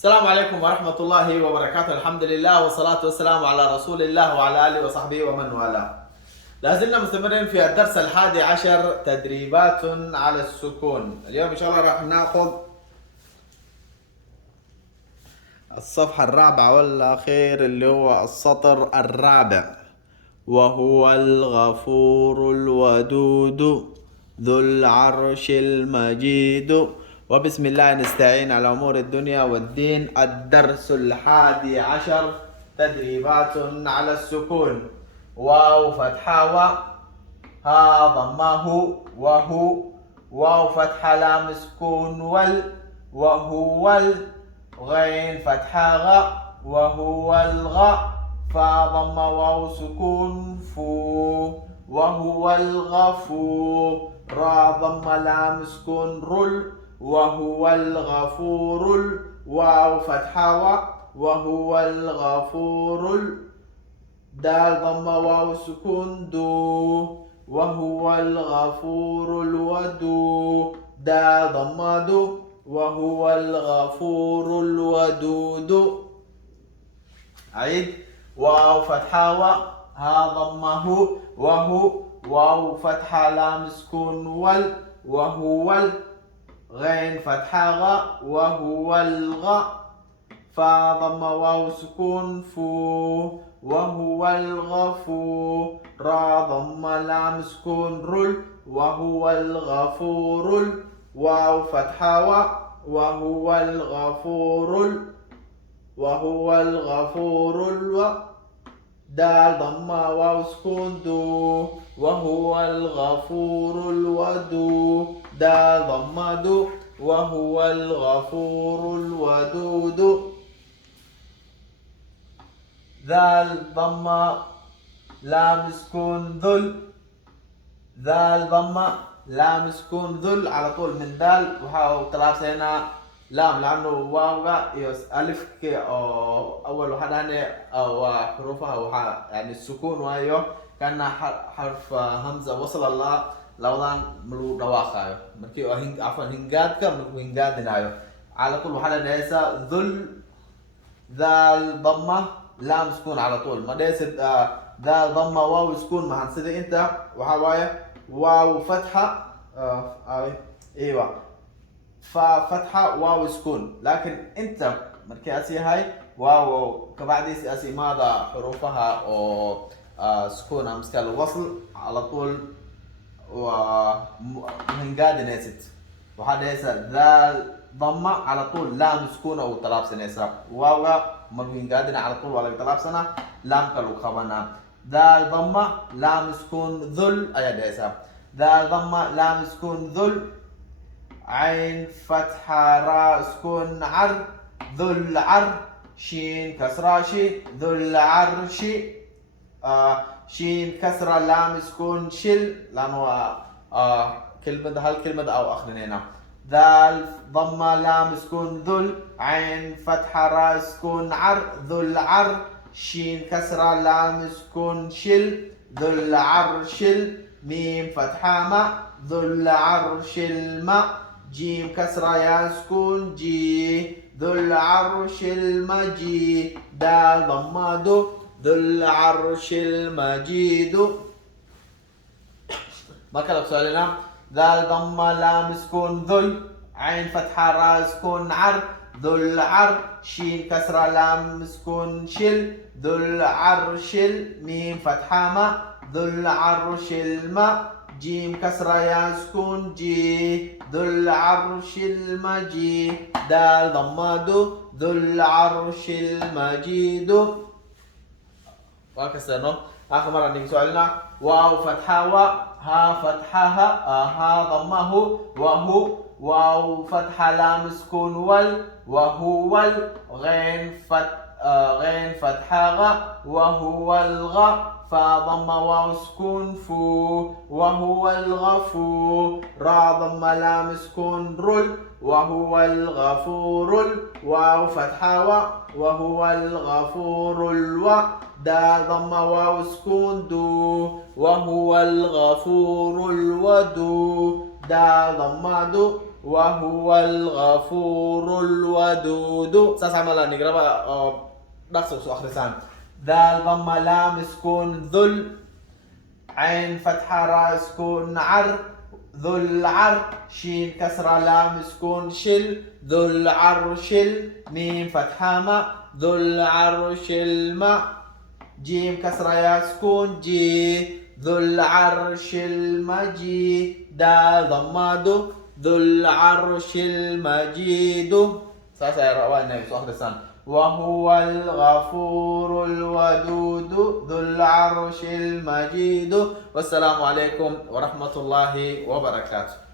السلام عليكم ورحمة الله وبركاته. الحمد لله والصلاة والسلام على رسول الله وعلى آله وصحبه ومن والاه. لازلنا مستمرين في الدرس 11 تدريبات على السكون. اليوم إن شاء الله راح ناخذ الصفحة الرابعة والأخير اللي هو السطر الرابع. وهو الغفور الودود ذو العرش المجيد. وبسم الله نستعين على أمور الدنيا والدين. الدرس 11 تدريبات على السكون. واو فتحة و، ها ضمه وهو، واو فتحة لام سكون وهو غين فتحة غ وهو الغ، فا ضم واو سكون فو وهو الغفور، را ضم لام سكون رل وهو الغفور، واو فتحة و وهو الغفور، دال ضم واو سكون دو وهو الغفور الودود، دال ضم دو وهو الغفور الودود. عيد. واو فتحة و، ها ضمه وهو، واو فتحة لام سكون وهو غين فتحة غ وهو الغ، فا ضم واو سكون فو وهو الغفور، را ضم لام سكون رل وهو الغفور، واو فتحة و وهو الغفور وهو الغفور دال ضم واو سكون دو وهو الغفور الودود، دال ضم دو وهو الغفور الودود، ذال ضم لام سكون ذل، ذال ضم لام سكون ذل على طول من دال، وهاو طلعت هنا لام لانه واو الف كي اول واحد او حروفها يعني السكون وهي كان حرف همزه وصل الله لوضان ملو دواخا مركي عفوا هنجاد كم هنجاد نايو على طول واحد ليس ذل، ذال ضمه لام سكون على طول ما ليس ذال ضمه واو سكون ما هنسيدي انت وحوايه واو فتحه ايوه ففتحة واو سكون، لكن انت مركي اسي هاي واو كبعد اسي ماذا حروفها او سكون امسك الوصل على طول وهنقاد نيست وهذا يسا ذا ضمة على طول لام سكون او طلاب سنة واو مهنقادنا على طول ولا طلاب سنة لام كلو خبنا، ذا ضمة لام سكون ذل ايا ديسا، ذا ضمة لام سكون ذل، عين فتحة را سكون عر ذو العر، شين كسرة شي ذو العرش، شين كسرة لام سكون شل لانه كلمة هالكلمة او اخرين، ذال ضمة لام سكون ذل، عين فتحة را سكون عر ذو العر، شين كسرة لام سكون شل ذو العرش، ميم فتحة ما ذو العرش الماء، جيم كسرة يا سكون جي ذو العرش المجيد، دال ضماد ذو العرش المجيد. ما كلك سؤالنا ذال ضمة لام سكون ذل، عين فتحة را سكون عر ذو العر، شين كسرة لام سكون شل ذو العرش، ميم فتحة ما ذو العرش الماء، جيم كسرة يا سكون جي ذو العرش المجيد، دال ضماد ذو العرش المجيد. وهكذا آخر مرة نيجي سؤالنا واو فتحة و، ها فتحة ها ضمه وهو، واو فتحة لام سكون وهو غين فتحة غ وهو الغ، فا ضم واو سكون فو وهو الغفور، را ضم لام سكون رل وهو الغفور، واو فتحة و وهو الغفور الو، دال ضم واو سكون وهو الغفور الودود، دال ضم وهو الغفور الودود. Sasa malah نقرأ نقص آخر لسان. ذال ضمة لام سكون ذل، عين فتحة راء سكون عر، ذو العر، شين كسرة لام سكون شل، ذو العرش ميم فتحة ما، ذو العرش الماء، جيم كسرة يا سكون جي، ذو العرش المجيد، دال ضمة ذو العرش المجيد. Saya rawan itu akhir lisan. وهو الغفور الودود ذو العرش المجيد. والسلام عليكم ورحمة الله وبركاته.